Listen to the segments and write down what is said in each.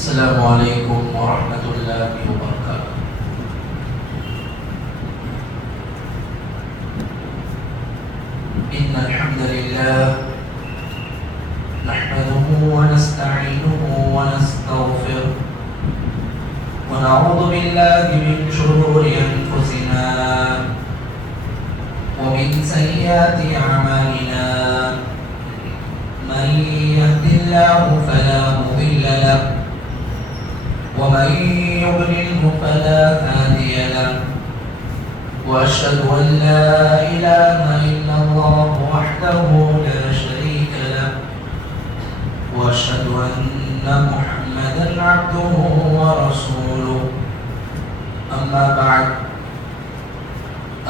السلام علیکم ورحمۃ اللہ وبرکاتہ۔ ان الحمد للہ نحمده ونستعینه ونستغفره ونعوذ باللہ من شرور انفسنا ومن سیئات اعمالنا من يهد الله فلا مضل له ومن يضلله فلا هادي له وأشهد أن لا إله إلا الله وحده لا شريك له وأشهد أن محمدا عبده ورسوله أما بعد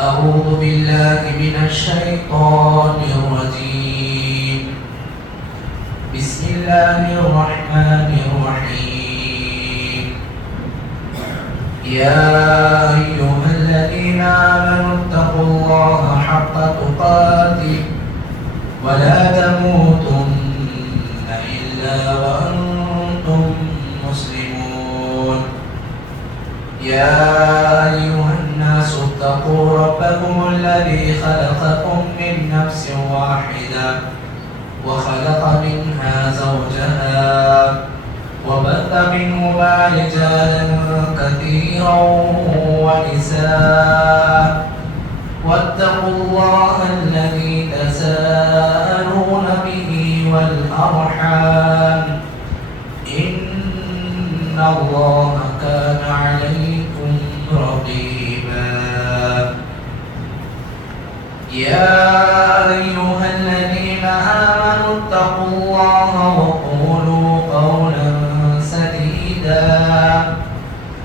أعوذ بالله من الشيطان الرجيم بسم الله الرحمن الرحيم يا أيها الذين آمنوا اتقوا الله حق تقاته ولا تموتن إلا وأنتم مسلمون يا أيها الناس اتقوا ربكم الذي خلقكم من نفس واحدة وخلق منها زوجها وبث منهما رجالا كثيرا ونساء واتقوا الله الذي تساءلون به والأرحام إن الله كان عليكم رقيبا يا أيها الذين آمنوا اتقوا الله وقولوا قولا سديدا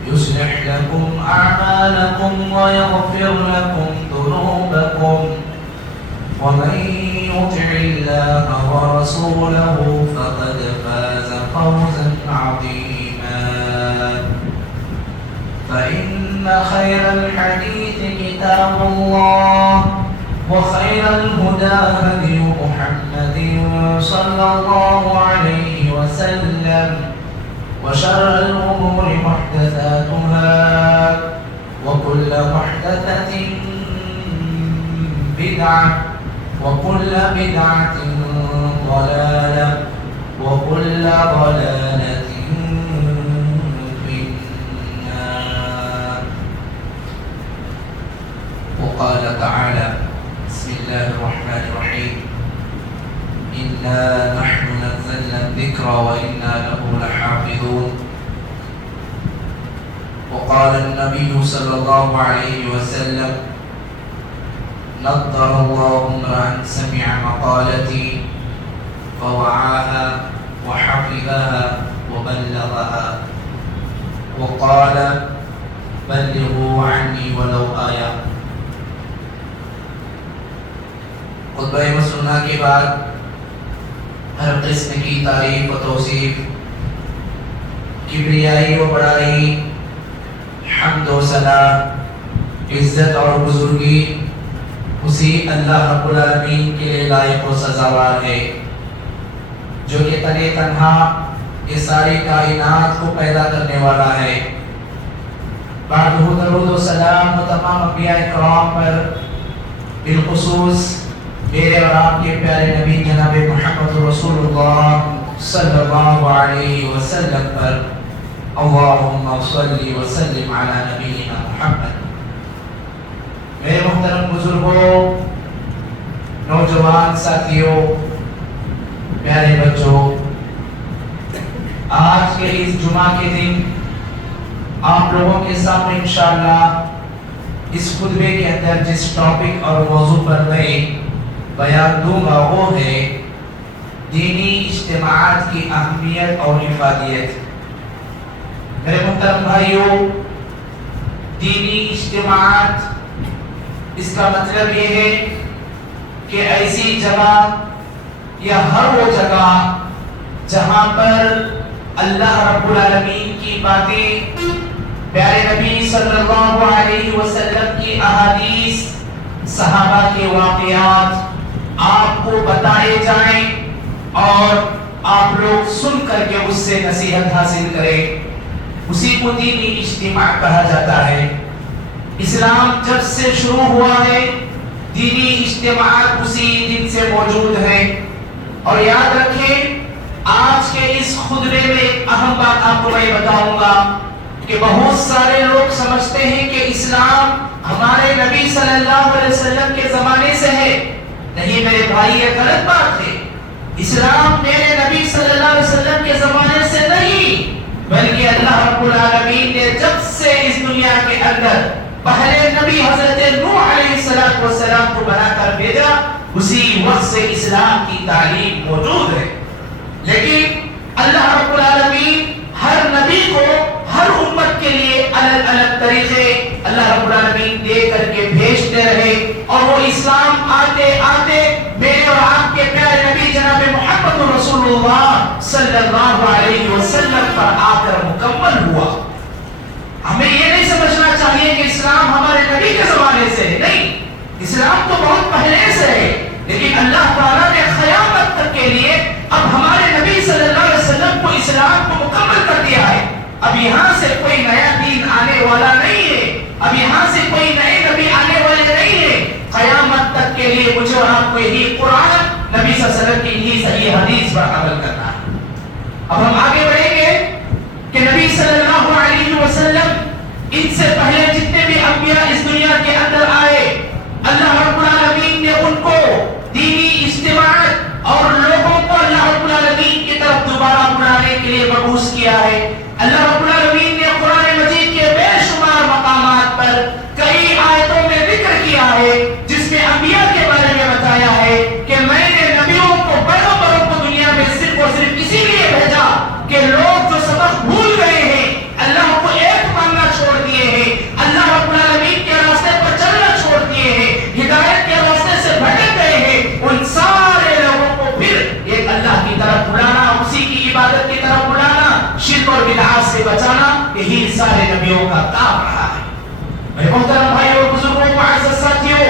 يصلح لكم أعمالكم ويغفر لكم ذنوبكم ومن يطع الله ورسوله فقد فاز فوزا عظيما فإن خير الحديث كتاب الله وخير الهدى هدي محمد صلى الله عليه وسلم وشر الأمور محدثاتها وكل محدثة بدعة وكل بدعة ضلالة وكل ضلالة في النار وقال تعالى بسم الله الرحمن الرحيم إنا نحن نزلنا الذكر وإنا له لحافظون وقال النبي صلى الله عليه وسلم نضر الله امرأ سمع مقالتي فوعاها وحفظها وبلغها وقال بلغوا عني ولو آية۔ خطبہ مسنہ کے بعد ہر قسم کی تعریف و توصیف، کبریائی و بڑائی، حمد و ثنا، عزت اور بزرگی اسی اللہ رب العالمین کے لیے لائق و سزاوار ہے جو کہ تنے تنہا یہ ساری کائنات کو پیدا کرنے والا ہے۔ بعد درود و سلام و تمام انبیاء کرام پر، بالخصوص میرے اور آپ کے پیارے نبی جناب محمد رسول اللہ صلی اللہ علیہ وسلم پر، اللہم صلی وسلم علی نبینا محمد۔ میرے محترم بزرگوں، نوجوان ساتھیوں، پیارے بچوں، آج کے اس جمعہ کے دن آپ لوگوں کے سامنے انشاءاللہ اس خطبے کے اندر جس ٹاپک اور موضوع پر میں بیان دوں گا وہ ہے دینی اجتماعات کی اہمیت اور افادیت۔ میرے محترم بھائیوں، دینی اجتماعات اس کا مطلب یہ ہے کہ ایسی جگہ یا ہر وہ جگہ جہاں پر اللہ رب العالمین کی باتیں، پیارے نبی صلی اللہ علیہ وسلم کی احادیث، صحابہ کے واقعات آپ کو بتائے جائیں اور آپ لوگ سن کر کے اس سے نصیحت حاصل کریں، اسی کو دینی اجتماع کہا جاتا ہے۔ اسلام جب سے شروع ہوا ہے دینی اجتماعات اسی دن سے موجود ہیں۔ اور یاد رکھیں آج کے اس خطبے میں ایک اہم بات آپ کو میں بتاؤں گا کہ بہت سارے لوگ سمجھتے ہیں کہ اسلام ہمارے نبی صلی اللہ علیہ وسلم کے زمانے سے ہے۔ نہیں میرے بھائی، یہ غلط بات ہے۔ اسلام میرے نبی صلی اللہ علیہ وسلم کے زمانے سے نہیں، بلکہ اللہ رب العالمین نے جب سے اس دنیا کے اندر پہلے نبی حضرت نوح علیہ السلام کو بنا کر بھیجا، اسی وقت سے اسلام کی تعلیم موجود ہے۔ لیکن اللہ رب العالمین ہر نبی کو ہر امت کے لیے الگ الگ طریقے اللہ رب العالمین دے کر کے بھیجتے رہے، اور وہ اسلام آتے آتے میرے اور آپ کے پیارے نبی جناب محمد رسول اللہ صلی اللہ علیہ وسلم پر آ کر مکمل ہوا۔ ہمیں یہ نہیں سمجھنا چاہیے کہ اسلام ہمارے نبی کے زمانے سے ہے، نہیں، اسلام تو بہت پہلے سے ہے، لیکن اللہ تعالیٰ نے قیامت تک کے لیے اب ہمارے نبی صلی اللہ علیہ وسلم کو اسلام کو مکمل کر دیا ہے۔ اب یہاں سے کوئی نیا دین آنے والا نہیں ہے، اب یہاں سے کوئی نئے نبی آنے والے نہیں ہے۔ قیامت تک کے لیے مجھے اور آپ کو یہی قرآن، نبی صلی اللہ علیہ وسلم کی یہی صحیح حدیث پر عمل کرنا ہے۔ اب ہم آگے بڑھیں گے کہ نبی صلی اللہ علیہ وسلم ان سے پہلے جتنے بھی انبیاء اس دنیا کے اندر آئے، اللہ رب العالمین نے ان کو دینی اجتماعات اور لوگوں کو اللہ رب العالمین کی طرف دوبارہ بلانے کے لیے مبعوث کیا ہے۔ اللہ رب العالمین نے قرآن مجید کے بے شمار مقامات پر کئی آیتوں میں ذکر کیا ہے جس میں انبیاء کے بارے میں بتایا ہے کہ میں نے نبیوں کو پیغمبروں کو دنیا میں صرف اور صرف اسی لیے بھیجا کہ لوگ جو سبق بھول گئے ہیں، اللہ کو ایک ماننا چھوڑ دیے ہیں، اللہ رب العالمین کے راستے پر چلنا چھوڑ دیے ہیں، ہدایت کے راستے سے بھٹک گئے ہیں، ان سارے لوگوں کو پھر ایک اللہ کی طرف بلانا، اسی کی عبادت کی طرف بلانا، شرک اور بدعات سے بچانا، یہی سارے نبیوں کا کام رہا ہے۔ میرے محترم بھائیوں اور بزرگوں، معزز ساتھیوں،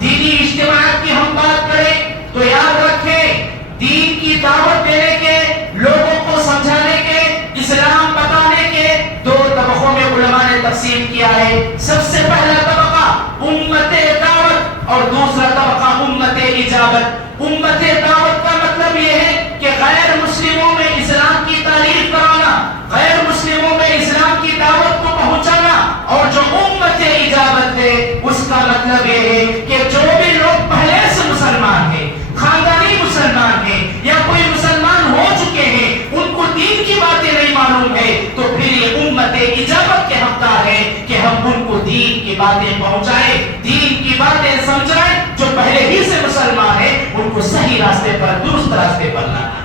دینی اجتماعات کی ہم بات کریں تو یاد رکھیں دین کی دعوت دینے کے، لوگوں کو سمجھانے کے، اسلام بتانے کے دو طبقوں میں علماء نے تقسیم کیا ہے۔ سب سے پہلا طبقہ امت دعوت اور دوسرا طبقہ امت اجابت۔ امت دعوت کا مطلب یہ ہے کہ غیر مسلموں میں اسلام کی تعریف کرانا، غیر مسلموں میں اسلام کی دعوت کو پہنچانا، اور جو امت اجابت ہے اس کا مطلب یہ ہے کہ جو بھی لوگ پہلے سے مسلمان ہیں، خاندانی مسلمان ہیں یا کوئی مسلمان ہو چکے ہیں، ان کو دین کی باتیں نہیں معلوم ہے، تو پھر یہ امت اجابت کے حقدار ہیں کہ ہم ان کو دین کی باتیں پہنچائیں، دین کی باتیں سمجھائیں۔ جو پہلے ہی سے مسلمان ہیں ان کو صحیح راستے پر، درست راستے پر لانا۔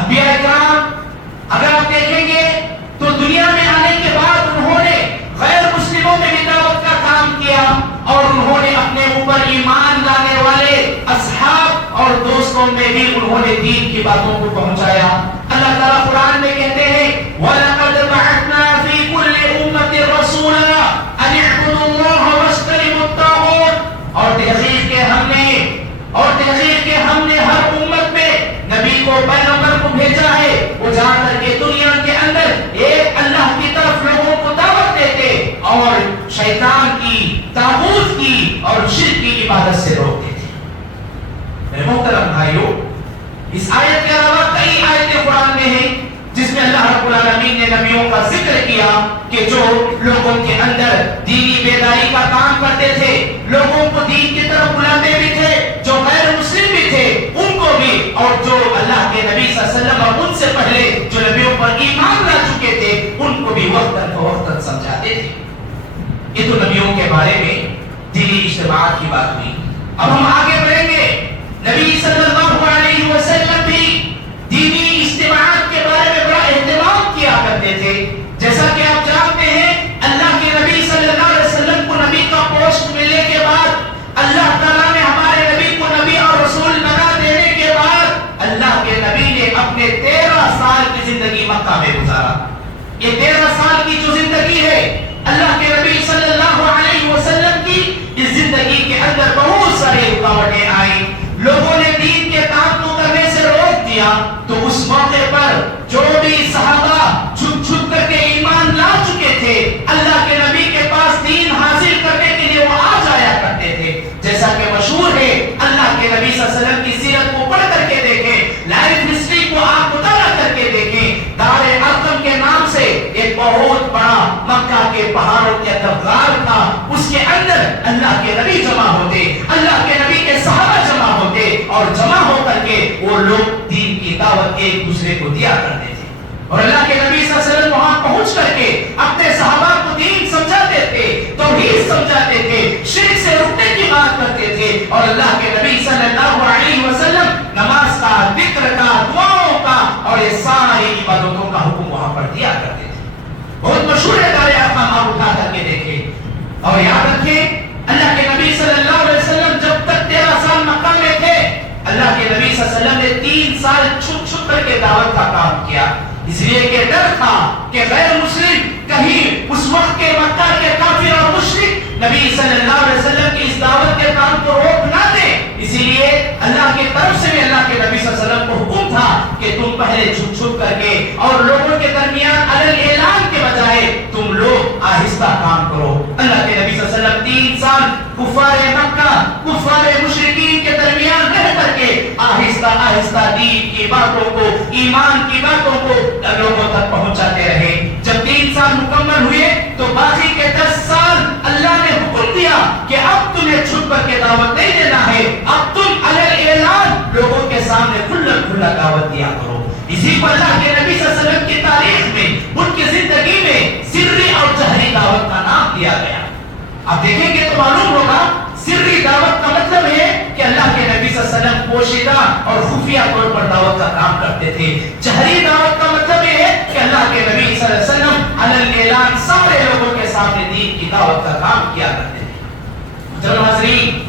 انبیاء اکرام اگر آپ دیکھیں گے تو دنیا میں آنے کے بعد انہوں نے غیر مسلموں میں بھی دعوت کا کام کیا، اور انہوں نے اپنے اوپر ایمان لانے والے اصحاب اور دوستوں میں بھی انہوں نے دین کی باتوں کو پہنچایا۔ اللہ تعالیٰ قرآن میں کہتے ہیں وَلَقَدْ بَعَثْنَا فِي كُلِّ أُمَّةٍ رَسُولًا أَنِ اعْبُدُوا اللَّهَ وَاجْتَنِبُوا الطَّاغُوتَ، اور تحقیق کے ہم نے ہر امت میں نبی کو، پیغمبر کو بھیجا ہے، وہ جا کر کے دنیا کے اندر ایک اللہ کی طرف لوگوں کو دعوت دیتے اور شیطان کی، طاغوت کی اور شرک کی عبادت سے روکتے تھے۔ میرے محترم بھائیوں، اس آیت کے علاوہ کئی آیتیں قرآن میں ہیں جس میں اللہ رب العالمین نے نبیوں کا ذکر کیا کہ جو لوگوں کے اندر دینی بیداری کا کام کرتے تھے، لوگوں کو دین کی طرف بلاتے بھی تھے، جو غیر مسلم بھی تھے ان کو بھی، اور جو اللہ کے نبی صلی اللہ علیہ وسلم اور ان سے پہلے جو نبیوں پر ایمان لا چکے تھے ان کو بھی وقتاً فوقتاً سمجھاتے تھے۔ یہ تو نبیوں کے بارے میں دینی اجتماعات کی بات ہوئی۔ اب ہم آگے بڑھیں گے۔ نبی صلی اللہ علیہ وسلم بھی دینی اجتماعات کے بارے میں بڑا اہتمام کیا کرتے تھے۔ جیسا کہ آپ جانتے ہیں اللہ کے نبی صلی اللہ علیہ وسلم کو نبی کا پوسٹ ملنے کے بعد، اللہ تعالیٰ نے ہمارے نبی کو نبی اور رسول بنا دینے کے بعد، اللہ کے نبی نے اپنے 13 سال کی زندگی مکہ میں گزارا۔ یہ 13 سال کی جو زندگی ہے اللہ کے نبی صلی اللہ علیہ وسلم کی، اس زندگی کے اندر بہت ساری رکاوٹیں کیا تو اس موقع پر جو بھی صحابہ چھپ چھپ کر کے ایمان لا چکے تھے اللہ کے نبی کے پاس دین حاصل کرنے کے لیے وہ آ جایا کرتے تھے. جیسا کہ مشہور ہے اللہ کے نبی صلی اللہ علیہ وسلم کی سیرت کو پڑھ کر کے دیکھیں, لائف ہسٹری کو آپ مطالعہ کر کے دیکھیں. دار ارقم کے نام سے ایک بہت بڑا مکہ کے پہاڑوں کے اندر غار تھا, اس کے اندر اللہ کے نبی جمع ہوتے, اللہ کے نبی کے صحابہ جمع ہوتے اور جمع ہو کر کے وہ لوگ دین کی دعوت ایک دوسرے کو دیا کرتے تھے. اور اللہ کے نبی صلی اللہ علیہ وسلم وہاں پہنچ کر کے اپنے صحابہ کو دین سمجھاتے تھے, توحید سمجھاتے تھے, شرک سے رکنے کی بات کرتے تھے. اور اللہ کے نبی صلی اللہ علیہ وسلم نماز کا, ذکر کا, دعاؤں کا اور یہ ساری عبادتوں کا حکم وہاں پر دیا کرتے تھے. بہت مشہور ہے دار ارقم, آپ اٹھا کر کے دیکھیں اور یاد رکھیں اللہ کے نبی صلی اللہ علیہ وسلم جب تک 13 سال مکہ میں تھے اللہ کے نبی صلی اللہ علیہ وسلم نے 3 سال چھپ چھپ کر کے دعوت کا کام کیا, اس لیے کہ ڈر تھا کہ غیر مسلم کہیں اس وقت کے مکہ کے کافر اور مشرک نبی صلی اللہ علیہ وسلم کی اس دعوت کے کام کو روک نہ دیں. اسی لیے اللہ کی طرف سے بھی اللہ کے نبی صلی اللہ علیہ وسلم کو حکم تھا کہ تم پہلے چھپ چھپ کر کے اور لوگوں کے درمیان علن اعلان کے بجائے تم لوگ آہستہ کام کرو. اللہ کے نبی صلی اللہ علیہ وسلم 3 سال کفار مکہ, کفار مشرکین کے درمیان رہ کر کے آہستہ آہستہ دین کی باتوں کو, ایمان کی باتوں کو لوگوں تک پہنچاتے رہے. جب 3 سال مکمل ہوئے تو باقی کے 10 سال اللہ نے حکم دیا کہ اب تمہیں چھپ کر کے دعوت نہیں دینا ہے, اب تم علن اعلان لوگوں کے سامنے کھلا کھلا دعوت دیا کرو. اسی کو اللہ کے نبی صلی اللہ علیہ وسلم کی تاریخ میں, ان کی زندگی میں سری اور جہری دعوت کا نام دیا گیا. آپ دیکھیں گے تو معلوم ہوگا سری دعوت کا مطلب ہے کہ اللہ کے نبی صلی اللہ علیہ وسلم پوشیدہ اور خفیہ طور پر دعوت کا کام کرتے تھے. جہری دعوت کا مطلب یہ ہے کہ اللہ کے نبی صلی اللہ علیہ وسلم علن اعلان سارے لوگوں کے سامنے دین کی دعوت کا کام کیا کرتے تھے. چلو حاضرین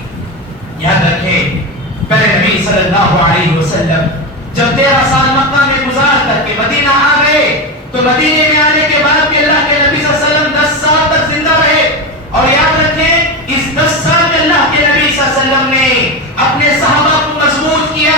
یاد رکھیں, پہلے نبی صلی اللہ علیہ وسلم جب 13 سال مکہ میں گزار کر کے مدینہ آ گئے تو مدینے میں آنے کے بعد بھی اللہ کے نبی صلی اللہ علیہ وسلم 10 سال تک زندہ رہے. اور یاد رکھیں اس 10 سال میں اللہ کے نبی صلی اللہ علیہ وسلم نے اپنے صحابہ کو مضبوط کیا.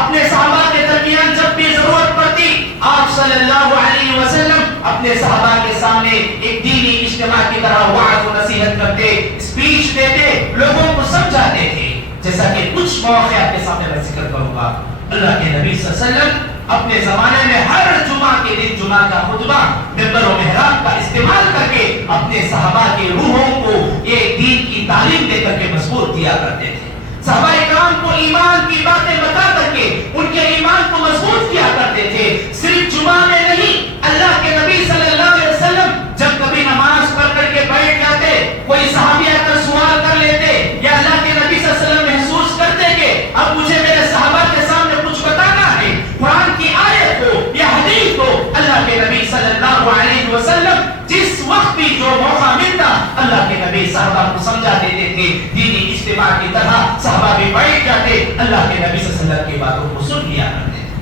اپنے صحابہ کے درمیان جب بھی ضرورت پڑتی آپ صلی اللہ علیہ وسلم اپنے صحابہ کے سامنے ایک دینی اجتماع کی طرح وعظ و نصیحت کرتے, اسپیچ دیتے, لوگوں کو سمجھاتے تھے. جیسا کہ کچھ مواقع آپ کے سامنے میں ذکر کروں گا. اللہ کے نبی صلی اللہ علیہ وسلم اپنے زمانے میں ہر جمعہ کے دن جمعہ کا خطبہ منبر و محراب کا استعمال کر کے اپنے صحابہ کی روحوں کو ایک دین کی تعلیم دے کر کے مضبوط کیا کرتے تھے. صحابہ کرام کو ایمان کی باتیں بتا کر کے ان کے ایمان کو مضبوط کیا کرتے تھے. صرف جمعہ میں نہیں, اللہ کے نبی صلی اللہ علیہ وسلم جب کبھی نماز پڑھ کر کے بیٹھ جاتے, کوئی صحابی آ کر سوال کر لیتے یا اللہ کے نبی صلی اللہ علیہ وسلم محسوس کرتے کہ اب مجھے میرے صحابہ کے سامنے کچھ بتانا ہے, قرآن کی آیت ہو یا حدیث ہو, اللہ کے نبی صلی اللہ علیہ وسلم جس وقت بھی جو موقع ملتا اللہ کے نبی صحابہ کو سمجھا دیتے تھے. دینی اجتماع کی طرح صحابہ بھی بیٹھ جاتے, اللہ کے نبی صلی اللہ علیہ وسلم کی باتوں کو سن لیا کرتے تھے.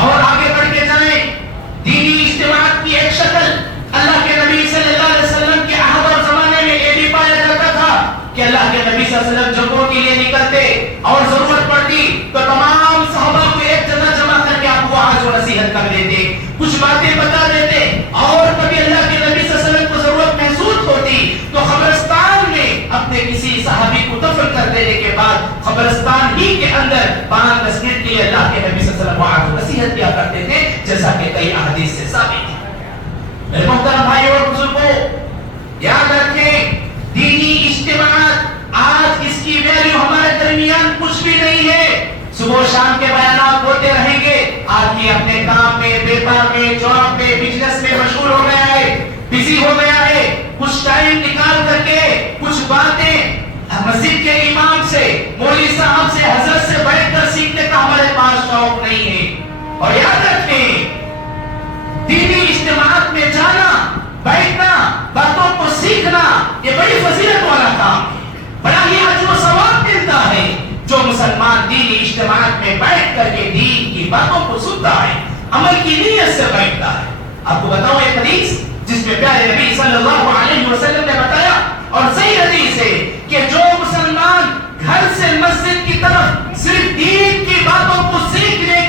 اور آگے بڑھ کے جائیں, دینی اجتماع کی ایک شکل اللہ کے نبی صلی اللہ علیہ وسلم کے عہد اور زمانے میں یہ بھی پایا جاتا تھا کہ اللہ کے نبی صلی اللہ علیہ وسلم جنگوں کے لیے نکلتے اور ضرورت پڑتی تو تمام صحابہ کو ایک جگہ جمع کر کے آپ کو وعظ و نصیحت کر دیتے, کچھ باتیں بتا دیتے. اور کبھی اللہ کے نبی صلی اللہ علیہ وسلم کو ضرورت محسوس ہوتی تو قبرستان میں اپنے کسی صحابی کو دفن کر دینے کے بعد قبرستان ہی کے اندر 5-10 منٹ کے لیے اللہ کے نبی صلی اللہ علیہ وسلم وعظ و نصیحت کیا کرتے تھے, جیسا کہ کئی احادیث سے ثابت ہے. میرے محترم بھائیو اور بزرگوں یاد رکھیں, دینی اجتماعات آج اس کی ویلیو ہمارے درمیان کچھ بھی نہیں ہے. صبح و شام کے بیانات ہوتے رہیں گے, آدمی اپنے کام میں, بیپار میں, جاب میں, بزنس میں مشغول ہو گیا ہے, بزی ہو گیا ہے. کچھ ٹائم نکال کر کے کچھ باتیں مسجد کے امام سے, مولوی صاحب سے, حضرت سے بیٹھ کر سیکھنے کا ہمارے پاس شوق نہیں ہے. اور یاد رکھیں دینی اجتماعات میں جانا, بیٹھنا, باتوں کو سیکھنا یہ بڑی فضیلت والا کام ہے, بڑا ہی اجر و ثواب ملتا ہے جو مسلمان دینی اجتماعات میں بیٹھ کر کے دین کی باتوں کو سنتا ہے, عمل کی نیت سے بیٹھتا ہے. آپ کو بتاؤں ایک حدیث جس میں پیارے نبی صلی اللہ علیہ وسلم نے بتایا اور صحیح حدیث ہے کہ جو مسلمان گھر سے مسجد کی طرف صرف دین کی باتوں کو سیکھنے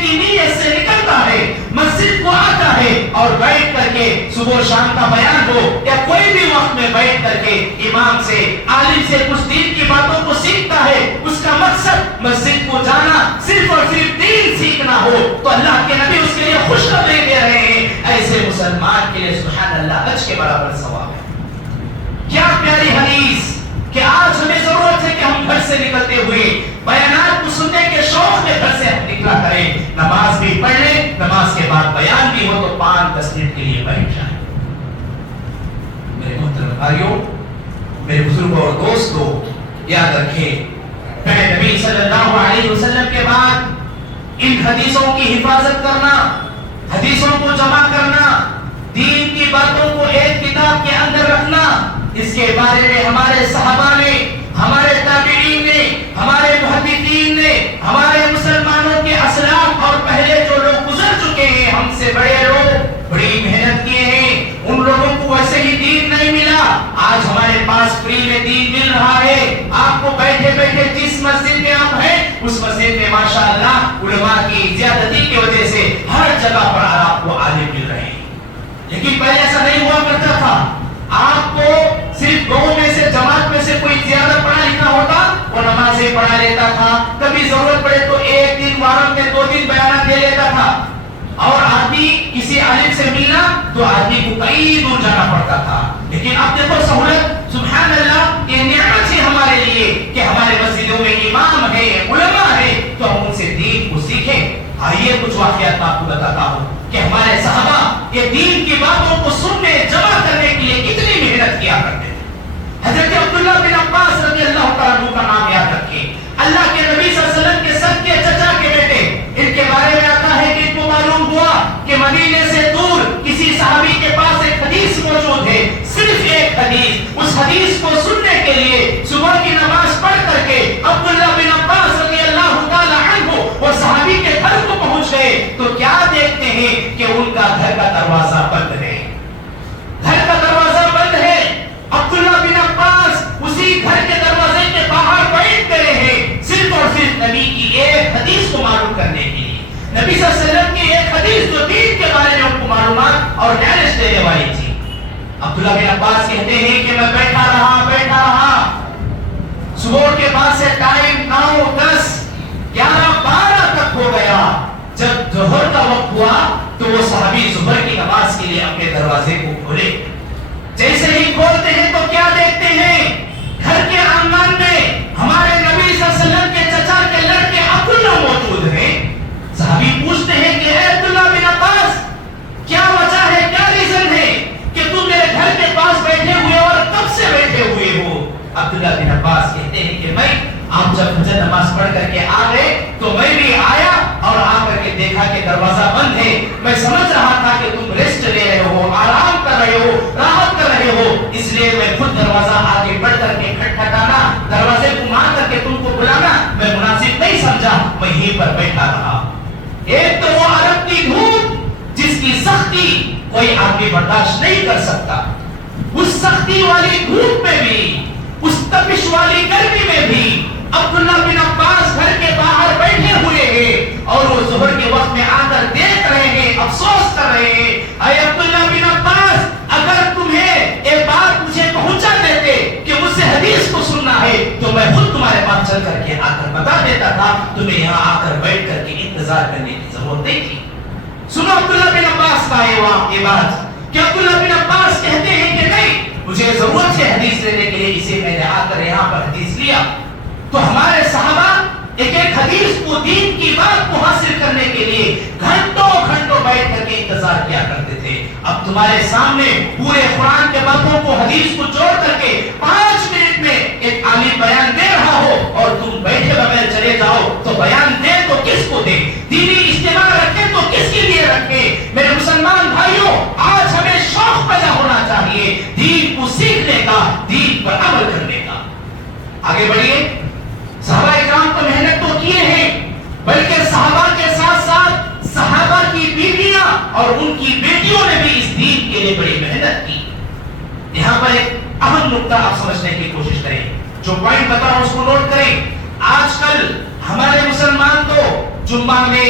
شام کا بیان ہو یا کوئی بھی وقت میں بیٹھ کر کے امام سے عالم سے کچھ دین کی باتوں کو سیکھتا ہے، اس کا مقصد مسجد کو جانا صرف اور صرف دین سیکھنا ہو، تو اللہ کے نبی اس کے لیے خوشخبری دے رہے ہیں، ایسے مسلمان کے لیے سبحان اللہ حج کے برابر ثواب ہے۔ کیا پیاری حدیث کہ آج ہمیں ضرورت ہے کہ ہم گھر سے نکلتے ہوئے بیانات کو سننے کے شوق میں گھر سے نکلا کریں، نماز بھی پڑھ لیں، نماز کے بعد بیان بھی ہو تو 5-10 منٹ کے لیے بیٹھ جائیں۔ میرے محترم بھائیوں، میرے بزرگوں اور دوستوں، یاد رکھیں پہلے نبی صلی اللہ علیہ وسلم کے بعد ان حدیثوں کی حفاظت کرنا، حدیثوں کو جمع کرنا، دین کی باتوں کو ایک کتاب کے اندر رکھنا، اس کے بارے میں ہمارے صحابہ نے، ہمارے تابعین نے، ہمارے محدثین نے، ہمارے مسلمانوں کے اسلاف اور پہلے جو لوگ گزر چکے ہیں ہم سے بڑے لوگ بڑی محنت کیے ہیں۔ ان لوگوں کو ویسے ہی دین نہیں ملا، آج ہمارے پاس فری میں دین مل رہا ہے۔ آپ کو بیٹھے بیٹھے جس مسجد میں آپ ہیں اس مسجد میں ماشاءاللہ علماء کی زیادتی کی وجہ سے ہر جگہ پر آپ کو عالم مل رہے ہیں، لیکن پہلے ایسا نہیں ہوا کرتا تھا۔ آپ کو صرف گاؤں میں سے جماعت میں سے کوئی زیادہ پڑھا لکھا ہوتا وہ نمازیں پڑھا لیتا تھا، کبھی ضرورت پڑے تو ایک دن وارم میں 2 دن بیانات دے لیتا تھا، اور آدمی کسی عالم سے ملنا تو آدمی کو کئی دور جانا پڑتا تھا۔ لیکن اب دیکھو سہولت، سبحان اللہ، یہ نعمت ہے ہمارے لیے کہ ہمارے مسجدوں میں امام ہے، علماء ہے، تو ہم ان سے دین کو سیکھیں۔ آئیے کچھ واقعات میں آپ کو بتاتا ہوں کہ ہمارے صحابہ یہ دین کی باتوں کو سننے جمع کرنے کے لیے کتنی محنت کیا کرتے تھے۔ حضرت عبداللہ بن عباس رضی اللہ تعالیٰ عنہ کا نام یاد رکھیں، اللہ کے نبی صلی اللہ علیہ وسلم کے سب کے چچا کے بیٹے، ان کے بارے میں آتا ہے کہ ان کو معلوم ہوا کہ مدینے سے دور کسی صحابی کے پاس ایک حدیث موجود ہے، صرف ایک حدیث، اس حدیث کو سننے کے لیے صبح کی نماز پڑھ کر کے عبداللہ بن عباس رضی اللہ تعالیٰ عنہ وہ صحابی کے گھر کو پہنچ گئے تو کیا دیکھتے ہیں کہ ان کا گھر کا دروازہ بند ہے، گھر کا دروازہ بند ہے۔ عبداللہ بن عباس اسی گھر کے دروازے کے باہر بیٹھ گئے ہیں، صرف اور صرف نبی کی ایک حدیث کو معلوم کرنے کے لیے، نبی صلی اللہ علیہ وسلم کی ایک حدیث جو دین کے بارے میں ان کو معلومات اور ڈائریکٹ دینے والی تھی۔ عبداللہ بن عباس کہتے ہیں کہ میں بیٹھا رہا، صبح کے بعد سے ٹائم 9، 10، 11، 12 تک ہو گیا۔ جب ظہر کا وقت ہوا تو وہ صحابی ظہر کی نماز کے لیے اپنے دروازے کو کھولے، جیسے ہی کھولتے ہیں تو کیا دیکھتے ہیں، گھر کے آنگن میں ہمارے نبی صلی اللہ علیہ وسلم کے چچا کے لڑکے عبداللہ موجود ہیں۔ صحابی پوچھتے ہیں کہ اے عبداللہ بن عباس، کیا وجہ ہے، کیا ریزن ہے کہ تم میرے گھر کے پاس بیٹھے ہوئے اور کب سے بیٹھے ہوئے ہو؟ عبداللہ بن عباس کہتے ہیں کہ میں آپ جب فجر نماز پڑھ کر کے آ گئے تو میں بھی آیا اور آ کر کے دیکھا کہ دروازہ بند ہے، میں سمجھ رہا تھا کہ تم ریسٹ لے رہے ہو، آرام کر رہے ہو، راحت کر رہے ہو، اس لیے میں خود دروازہ آگے بڑھ کر کے کھٹکھٹانا، دروازے کو مار کر کے تم کو بلانا میں مناسب نہیں سمجھا، میں یہیں پر بیٹھا رہا۔ ایک تو وہ عرب کی دھوپ جس کی سختی کوئی آدمی برداشت نہیں کر سکتا، اس سختی والی دھوپ میں بھی، اس تپش والی گرمی میں بھی عبداللہ بن عباس گھر کے باہر بیٹھے ہوئے ہیں اور وہ ظہر کے وقت میں آ کر دیکھ رہے ہیں، افسوس کر رہے ہیں، اے عبداللہ بن عباس، اگر تمہیں ایک بات مجھے پہنچا دیتے کہ مجھ سے حدیث کو سننا ہے تو میں خود تمہارے پاس چل کر کے آ کر بتا دیتا تھا، تمہیں یہاں آ کر بیٹھ کر کے انتظار کرنے کی ضرورت نہیں تھی۔ سنو عبداللہ بن عباس کا یہ بات کہ عبداللہ بن عباس کہتے ہیں کہ نہیں، مجھے ضرورت ہے حدیث لینے کے لیے، اسے میں نے آ کر یہاں پر حدیث لیا۔ تو ہمارے صحابہ ایک ایک حدیث کو، دین کی بات کو حاصل کرنے کے لیے گھنٹوں گھنٹوں بیٹھ کر کے انتظار کیا کرتے تھے۔ اب تمہارے سامنے پورے قرآن کے باتوں کو، حدیث کو جوڑ کر کے 5 منٹ میں ایک عالم بیان دے رہا ہو اور تم بیٹھے بغیر چلے جاؤ تو بیان دے تو کس کو دے، دینی اجتماع رکھے تو کس کے لیے رکھے؟ میرے مسلمان بھائیوں، آج ہمیں شوق پیدا ہونا چاہیے دین کو سیکھنے کا، دین پر عمل کرنے کا۔ آگے بڑھیے، صحابہ اکرام تو محنت تو کیے ہیں، بلکہ صحابہ کے ساتھ ساتھ صحابہ کی بیویاں اور ان کی بیٹیوں نے بھی اس دین کے لیے بڑی محنت کی۔ یہاں پر ایک اہم نقطہ آپ سمجھنے کی کوشش کریں، جو پوائنٹ بتا رہا ہوں اس کو نوٹ کریں۔ آج کل ہمارے مسلمان تو جمعہ میں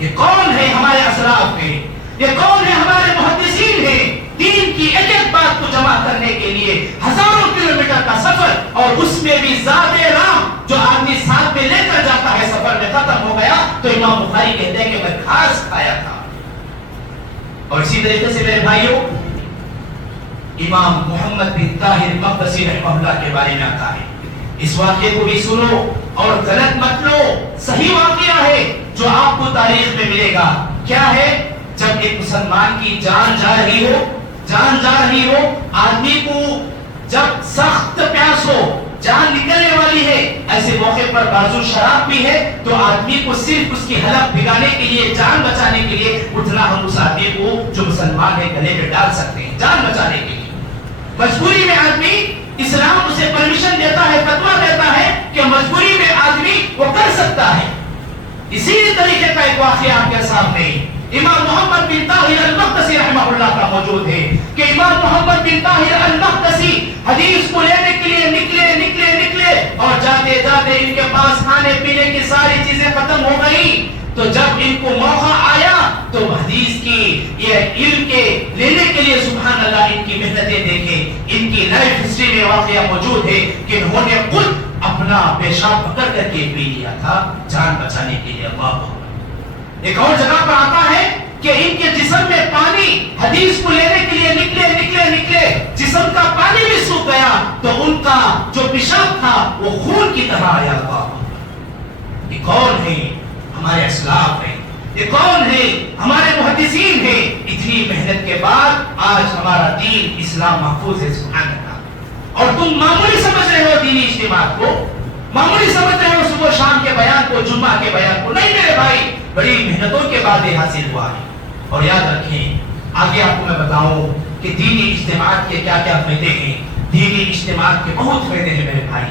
یہ کون ہے ہمارے اسلاف میں، یہ کون ہے ہمارے محدثین ہیں، دین کی ایک ایک بات کو جمع کرنے کے لیے ہزاروں کلومیٹر کا سفر، اور اس میں بھی زیادہ راہ جو آدمی ساتھ میں لے کر جاتا ہے سفر میں ختم ہو گیا تو امام بخاری کہتے ہیں کہ میں گھاس کھایا تھا۔ اور اسی طریقے سے میرے بھائیوں امام محمد بن طاہر مقدسی رحمہ اللہ کے بارے میں آتا ہے، اس واقعے کو بھی سنو اور غلط مت لو، صحیح واقعہ ہے جو آپ کو تاریخ میں ملے گا۔ کیا ہے؟ جب ایک مسلمان کی جان جا رہی ہو، آدمی کو جب سخت پیاس ہو، جان نکلنے والی ہے، ایسے موقع پر بازو شراب بھی ہے تو آدمی کو صرف اس کی حلق بھگانے کے لیے، جان بچانے کے لیے اتنا ہم اس آدمی کو جو مسلمان ہے گلے میں ڈال سکتے ہیں جان بچانے کے لیے۔ مجبوری میں آدمی، اسلام اسے پرمیشن دیتا ہے، فتویٰ دیتا ہے کہ مجبوری میں آدمی وہ کر سکتا ہے۔ اسی طریقے کا ایک واقعہ آپ کے سامنے امام محمد بن طاہر المقدسی رحمہ اللہ کا موجود ہے کہ امام محمد بن طاہر المقدسی حدیث کو لینے کے لیے نکلے اور جاتے جاتے ان کے پاس کھانے پینے کی ساری چیزیں ختم ہو گئی، تو جب ان کو موقع آیا تو حدیث کی یہ علم کے لینے کے لیے سبحان اللہ ان کی محنتیں دیکھیں، ان کی لائف ہسٹری میں واقعہ موجود ہے کہ انہوں نے خود اپنا پیشاب پکڑ کر کے پی لیا تھا جان بچانے کے لیے۔ اللہ اکبر۔ ایک اور جگہ پر آتا ہے کہ ان کے جسم میں پانی، حدیث کو لینے کے لیے نکلے، جسم کا پانی بھی سوکھ گیا تو ان کا جو پیشاب تھا وہ خون کی طرح آیا۔ اللہ، یہ کون ہے؟ ہمارے اسلاف ہیں، یہ کون ہے؟ ہمارے محدثین ہیں۔ اتنی محنت کے بعد آج ہمارا دین اسلام محفوظ ہے، سبحان اللہ۔ اور تم معمولی سمجھ رہے ہو دینی اجتماعات کو، معمولی سمجھ رہے ہو صبح شام کے بیان کو، جمعہ کے بیان کو، نہیں میرے بھائی، بڑی محنتوں کے بعد یہ حاصل ہوا ہے۔ اور یاد رکھیں، آگے آپ کو میں بتاؤں کہ دینی اجتماعات کے کیا کیا فائدے ہیں۔ دینی اجتماعات کے بہت فائدے ہیں میرے بھائی،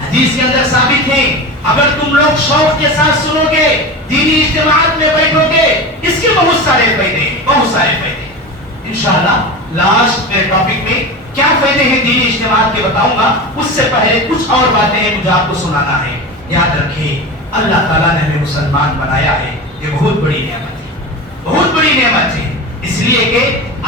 حدیث کے اندر ثابت ہیں۔ اگر تم لوگ شوق کے ساتھ سنو گے، دینی اجتماعات میں بیٹھو گے، اس کے بہت سارے فائدے ہیں، بہت سارے فائدے۔ انشاءاللہ لاسٹ میرے ٹاپک میں کیا فائدے ہیں دینی اجتماعات کے بتاؤں گا، اس سے پہلے کچھ اور باتیں ہیں مجھے آپ کو سنانا ہے۔ یاد رکھیں، اللہ تعالیٰ نے ہمیں مسلمان بنایا ہے، یہ بہت بڑی نعمت ہے، بہت بڑی نعمت ہے۔ اس لیے کہ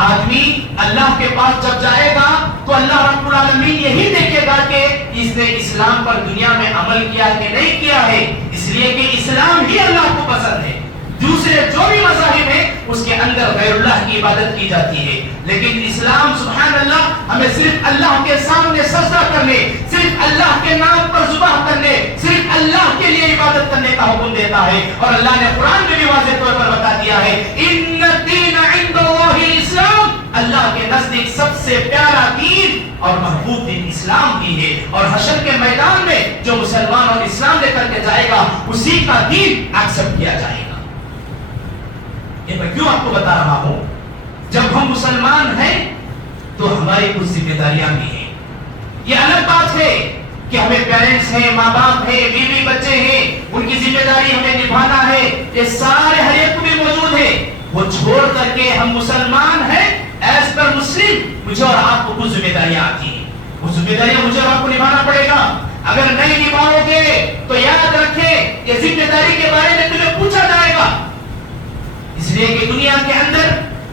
آدمی اللہ کے پاس جب جائے گا تو اللہ رب العالمین یہی دیکھے گا کہ اس نے اسلام پر دنیا میں عمل کیا کہ نہیں کیا ہے، اس لیے کہ اسلام ہی اللہ کو پسند ہے۔ دوسرے جو بھی مذاہب ہیں اس کے اندر غیر اللہ کی عبادت کی جاتی ہے، لیکن اسلام سبحان اللہ ہمیں صرف اللہ کے سامنے سجدہ کرنے، صرف اللہ کے نام پر ذبح کرنے، صرف اللہ کے لیے عبادت کرنے کا حکم دیتا ہے۔ اور اللہ نے قرآن میں بھی واضح طور پر بتا دیا ہے، ان الدین عند اللہ الاسلام، اللہ کے نزدیک سب سے پیارا دین اور محبوب دین اسلام ہی ہے، اور حشر کے میدان میں جو مسلمان اور اسلام لے کر کے جائے گا اسی کا دین ایکسپٹ کیا جائے گا۔ یہ میں کیوں آپ کو بتا رہا ہوں؟ جب ہم مسلمان ہیں تو ہماری کچھ ذمہ داریاں بھی ہیں۔ یہ الگ بات ہے کہ ہمیں پیرنٹس ہیں، ماں باپ ہیں، بیوی بچے ہیں، ان کی ذمہ داری ہمیں نبھانا ہے، یہ سارے ہر ایک بھی موجود ہے۔ وہ چھوڑ کر کے ہم مسلمان ہیں، ایز پر مسلم مجھے اور آپ کو کچھ ذمہ داریاں آتی ہیں، وہ ذمہ داریاں مجھے اور آپ کو نبھانا پڑے گا۔ اگر نہیں نبھاؤ گے تو یاد رکھیں یہ ذمہ داری کے بارے میں تمہیں پوچھا جائے گا۔ اس لیے کہ دنیا کے اندر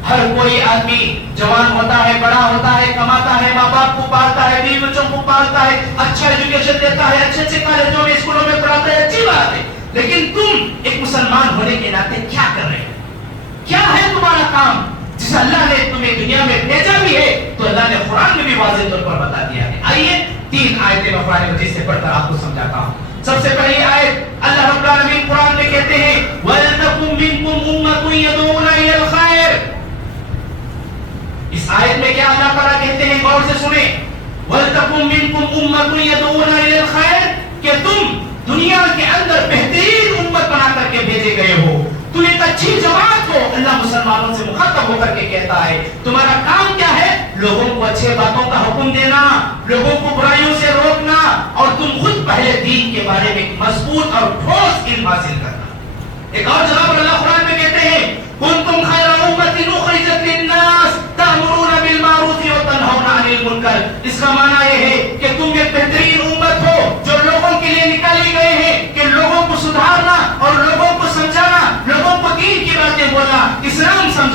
ہر کوئی آدمی جوان ہوتا ہے، بڑا ہوتا ہے، کماتا ہے، ماں باپ کو پالتا ہے، بیوی بچوں کو پالتا ہے، اچھا ایجوکیشن دیتا ہے، اچھے اچھے کالجوں میں، اسکولوں میں پڑھاتا ہے، اچھی بات ہے، لیکن تم ایک مسلمان ہونے کے ناطے کیا کر رہے ہو؟ کیا ہے تمہارا کام جس اللہ نے تمہیں دنیا میں بھیجا بھی ہے؟ تو اللہ نے قرآن میں بھی واضح طور پر بتا دیا ہے۔ آئیے 3 آیتیں میں قرآن مجید سے پڑھ کر آپ کو سمجھاتا ہوں۔ سب سے پہلی آیت اللہ رب العالمین قرآن میں کہتے ہیں وَلْتَكُن مِّنكُمْ أُمَّةٌ يَدْعُونَ إِلَى الْخَيْرِ۔ اس آیت میں کیا اللہ تعالیٰ کہتے ہیں؟ غور سے سنیں۔ وَلْتَكُن مِّنكُمْ أُمَّةٌ يَدْعُونَ إِلَى الْخَيْرِ، کہ تم دنیا کے اندر بہترین امت بنا کر کے بھیجے گئے ہو، تم ایک اچھی جماعت ہو۔ اللہ مسلمانوں سے مخاطب ہو کر کے کہتا ہے تمہارا کام کیا ہے؟ لوگوں کو اچھے باتوں کا حکم دینا، لوگوں کو برائیوں سے روکنا، اور تم خود پہلے دین کے بارے میں مضبوط اور ٹھوس علم حاصل کرنا۔ ایک اور جگہ پر اللہ قرآن میں کہتے ہیں کنتم خیر امۃ اخرجت للناس تأمرون بالمعروف وتنہون عن المنکر۔ اس کا معنی یہ ہے کہ تم ایک بہترین امت ہو جو لوگوں کے لیے نکالی گئے ہیں کہ لوگوں کو سدھارنا اور لوگوں کو سمجھانا، لوگوں کو دین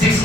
6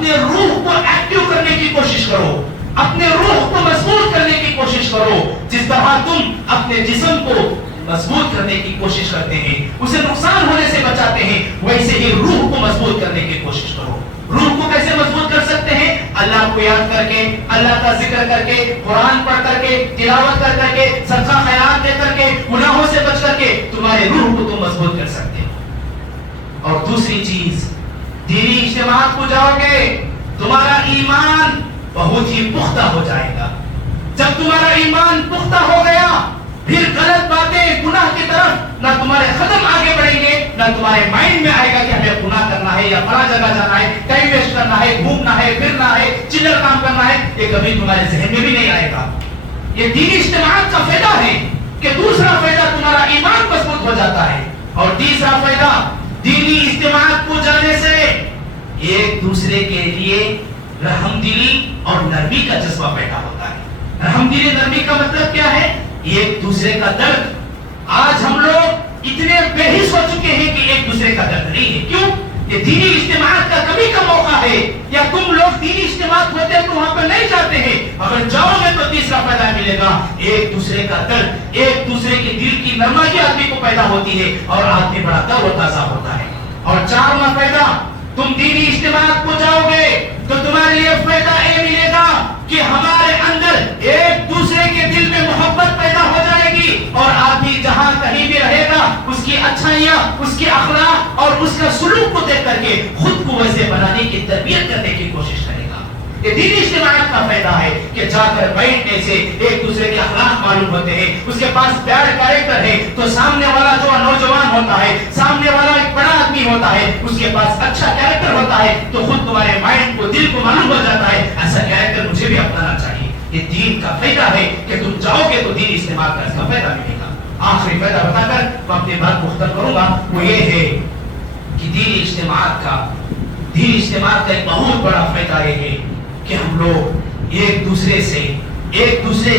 اپنے روح کو ایکٹیو کرنے کی کوشش کرو، اپنے روح کو مضبوط کرنے کی کوشش کرو. جس طرح تم اپنے جسم کو مضبوط کرنے کی کوشش کرتے ہیں، اسے نقصان ہونے سے بچاتے ہیں، ویسے ہی روح کو مضبوط کرنے کی کوشش کرو. روح کو کیسے مضبوط کر سکتے ہیں؟ اللہ کو یاد کر کے، اللہ کا ذکر کر کے، قرآن پڑھ کر کے، تلاوت کر کے، صدقہ خیرات دے کر کے، گناہوں سے بچ کر کے تمہارے روح کو تم مضبوط کر سکتے ہو. اور دوسری چیز، دینی اجتماعات کو جاؤ گے تمہارا ایمان بہت ہی پختہ ہو جائے گا. جب تمہارا ایمان پختہ ہو گیا پھر غلط باتیں، گناہ کی طرف نہ تمہارے قدم آگے بڑھیں گے، نہ تمہارے مائنڈ میں آئے گا کہ ہمیں گناہ کرنا ہے یا فلاں جگہ جانا ہے، ٹائم ویسٹ کرنا ہے، گھومنا ہے، پھرنا ہے، چلر کام کرنا ہے. یہ کبھی تمہارے ذہن میں بھی نہیں آئے گا. یہ دینی اجتماعات کا فائدہ ہے کہ دوسرا فائدہ تمہارا ایمان مضبوط ہو جاتا ہے. اور تیسرا فائدہ، دینی اجتماعات کو جانے سے ایک دوسرے کے لیے رحم دلی اور نرمی کا جذبہ پیدا ہوتا ہے. رحم دلی نرمی کا مطلب کیا ہے؟ ایک دوسرے کا درد. آج ہم لوگ اتنے بے حس ہو چکے ہیں کہ ایک دوسرے کا درد نہیں ہے. کیوں؟ یہ دینی اجتماعات کا کمی کا موقع ہے. یا تم لوگ دینی اجتماعات ہوتے ہیں تو وہاں پہ نہیں جاتے ہیں، اگر جاؤ گے تو تیسرا فائدہ ملے گا، ایک دوسرے کا درد، ایک دوسرے کے دل کی نرمی آدمی کو پیدا ہوتی ہے اور آدمی بڑا تر و تازہ ہوتا ہے. اور چارواں فائدہ، تم دینی اجتماعات کو جاؤ گے تو تمہارے لیے فائدہ یہ ملے گا کہ ہمارے اندر ایک دوسرے کے دل میں محبت پیدا ہو جائے گی، اور آدمی جہاں کہیں بھی رہے گا اس کی اچھائیاں، اس کے اخلاق اور اس کا سلوک کو دیکھ کر کے خود کو ویسے بنانے کی تربیت کرنے کی کوشش کرے گا. یہ دینی اجتماعات کا فائدہ ہے کہ جا کر بیٹھنے سے ایک دوسرے کے اخلاق معلوم ہوتے ہیں. اس کے پاس پیار کیریکٹر ہے تو سامنے والا جو نوجوان ہوتا ہے، سامنے والا ایک بڑا آدمی ہوتا ہے، اس کے پاس اچھا کیریکٹر ہوتا ہے تو خود تمہارے مائنڈ کو، دل کو معلوم ہو جاتا ہے ایسا کیریکٹر مجھے بھی اپنانا چاہیے. یہ دین کا فائدہ ہے کہ تم جاؤ گے تو دینی اجتماع کا اس کا فائدہ ملے گا. آخری فائدہ بتا کر میں اپنی بات مختم کروں گا، وہ یہ ہے کہ دینی اجتماعات کا ایک بہت بڑا فائدہ یہ ہے کہ ہم لوگ ایک دوسرے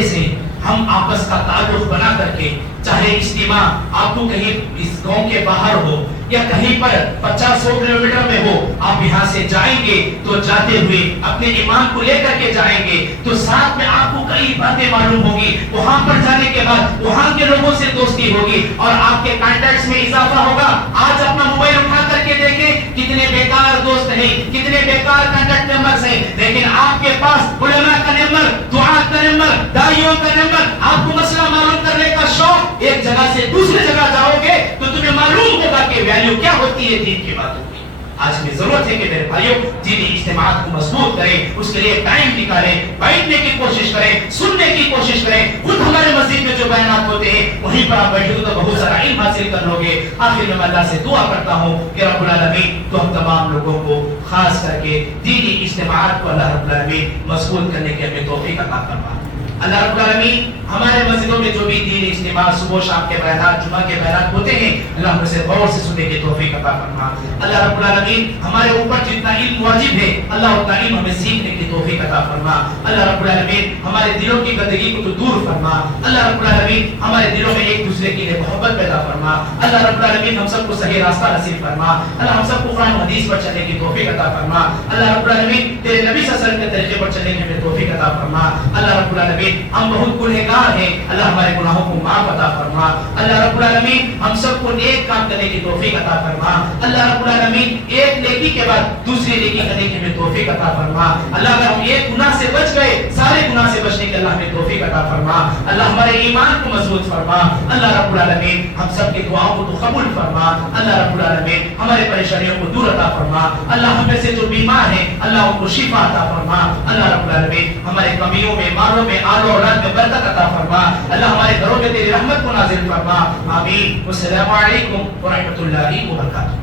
سے ہم آپس کا تعلق بنا کر کے، چاہے اجتماع آپ کو کہیں اس گاؤں کے باہر ہو یا کہیں پر 50-100 کلومیٹر میں ہو، آپ یہاں سے جائیں گے تو جاتے ہوئے اپنے ایمان کو لے کر کے جائیں گے تو ساتھ میں آپ کو کئی باتیں معلوم ہوگی. وہاں پر جانے کے بعد وہاں کے لوگوں سے دوستی ہوگی اور آپ کے کانٹیکٹس میں اضافہ ہوگا. آج اپنا موبائل اٹھا کر کے دیکھیں کتنے بیکار دوست ہیں، کتنے بیکار کانٹیکٹ نمبرز ہیں، لیکن آپ کے پاس علماء کا نمبر، دعاء کا نمبر، داعیوں کا نمبر، آپ کو مسئلہ معلوم کرنے کا شوق. ایک جگہ سے دوسری جگہ جاؤ گے تو تمہیں معلوم ہوگا کہ ویلیو کیا ہوتی ہے دین کی باتوں کی. آج میں ضرورت ہے کہ میرے بھائیوں دینی اجتماعات کو مضبوط کریں، اس کے لیے ٹائم نکالیں، بیٹھنے کی کوشش کریں، سننے کی کوشش کریں. خود ہمارے مسجد میں جو بیانات ہوتے ہیں وہیں پر آپ بیٹھے تو بہت سارا علم حاصل کر لو گے. آخر میں اللہ سے دعا کرتا ہوں کہ رب العالمین تو ہم تمام لوگوں کو خاص کر کے دینی اجتماعات کو اللہ رب العالمین مضبوط کرنے کی ہمیں توفیق عطا فرمائے. اللہ رب العالمین ہمارے مسجدوں میں جو بھی دینی اجتماع صبح و شام کے بیانات، جمعہ کے بیانات ہوتے ہیں، اللہ ہم سے غور سے سننے کی توفیق عطا فرما. اللہ رب العالمین ہمارے اوپر جتنا علم واجب ہے اللہ اتنا علم ہمیں سیکھنے کی توفیق عطا فرما. اللہ رب العالمین ہمارے دلوں کی گندگی کو تو دور فرما. اللہ رب العالمین ہمارے دلوں میں ایک دوسرے کے لیے محبت پیدا فرما. اللہ رب العالمین ہم سب کو صحیح راستہ نصیب فرما. اللہ ہم سب کو قرآن و حدیث پر چلنے کی توفیق عطا فرما. اللہ رب العالمین تیرے نبی صلی اللہ علیہ وسلم کے طریقے پر چلنے کی ہمیں توفیق عطا فرما. اللہ رب العالمین ہم بہت گنہگار ہیں، اللہ ہمارے گناہوں کو معاف عطا فرما. اللہ رب العالمین ہم سب کو نیک کام کرنے کی توفیق عطا فرما. اللہ رب العالمین ایک نیکی کے بعد دوسری نیکی کرنے کی ہمیں توفیق عطا فرما. اللہ اگر ہم ایک گناہ سے بچ گئے سارے گناہ سے بچنے کی اللہ ہمیں توفیق عطا فرما. اللہ ہمارے ایمان کو مضبوط فرما. اللہ رب العالمین ہم سب کی دعاؤں کو تو قبول فرما. اللہ رب العالمین ہمارے پریشانیوں کو دور عطا فرما. اللہ ہم میں سے جو بیمار ہیں اللہ ان کو شفا عطا فرما. اللہ رب العالمین ہمارے کمیوں میں، مالوں میں، آل و اولاد میں برکت عطا فرما. اللہ ہمارے گھروں میں تیری رحمت کو نازل فرما. آمین. والسلام علیکم ورحمۃ اللہ وبرکاتہ.